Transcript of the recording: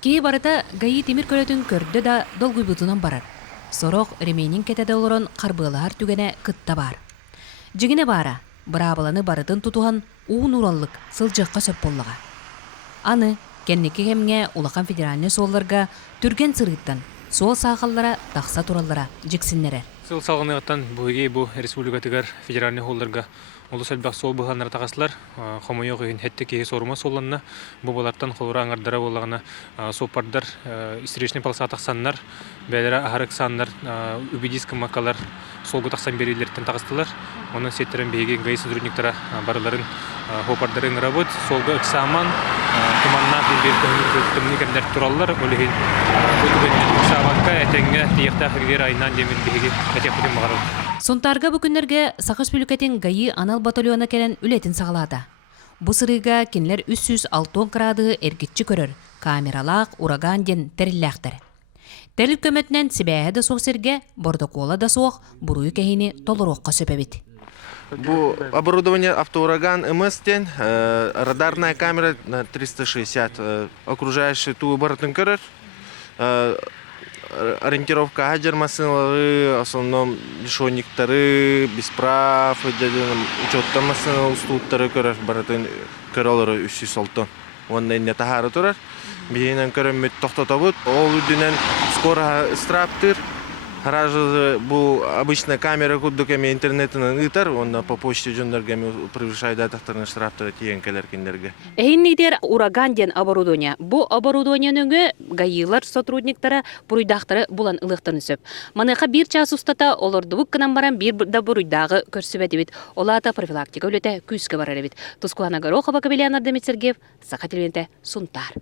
Кей барыта гайы темир көлөтүн көрдө да долгуйбутунан барар. Сорок ременин кетеде олорон карбылаар түгене кытта бар. Жигине бара, бырабыланы барытын тутухан уун ураллык сылжакка сөп боллага. Аны кенники кемге улахан федеральный соолларга түрген сырыттан сол саахаллара тахса тураллара жиксиннере. Сыл салгыныгыттан бу республикатыгар федеральный холларга улус элбак сол быханнар тагасылар, хомойо кыйын хетте кеге сорума солланна, бу балардан холура аңардара боллагана сопардар, истречный полоса тахсаннар, бәлера ахарык саннар, убедиска макалар солгу тахсан берилерден тагыстылар. Онун сеттерен беге гай сотрудниктара барларын хопардарын работ, солгу эксаман, туманна коммуникатор тураллар, олеген бу сабакка этеңге тиякта хиргер айнан демин беге этепудин багарып. Сонтарга бүкүннерге Сакыш бүлүкетин гайы анал батальона келен үлетин сагалаата. Бу сырыга кинлер 306 градыгы эргитчи көрөр, камералаак, ураган ден териллээхтер. Терил көмөтүнөн сибээһэ да соосерге, бордокуола да соох, буруй кехини толорокка сөпөбит. Бу оборудование автоураган МС-тен, радарная камера на 360, окружающий туу барытын көрөр. Ориентировка аджер машиналары, в основном лишонниктары, бесправ, учеттан машиналы устууттары көрөр, барытын көрөлөрү 306. Онда инде тахары турар. Бейинен көрөмөт токтотобут. Ол үдүнөн скоро страптыр. Харажы бу обычная камера куддукеме интернетинен ытар, онда по почте жөндаргеме превышает датахтарын штрафтары тиенкелер киндерге. Эйнидер ураган ден оборудование. Бу оборудованияныңы гайылар сотрудниктары буруйдактары булан ылыктын сөп. Маныха бир час устата олордубук кынан баран бир да буруйдагы көрсөбөтүбүт. Олата профилактика өлөтө күскө барар эбит. Тускулана Горохова, Кабелянар Демит Сергеев, Саха телевизионде Сунтар.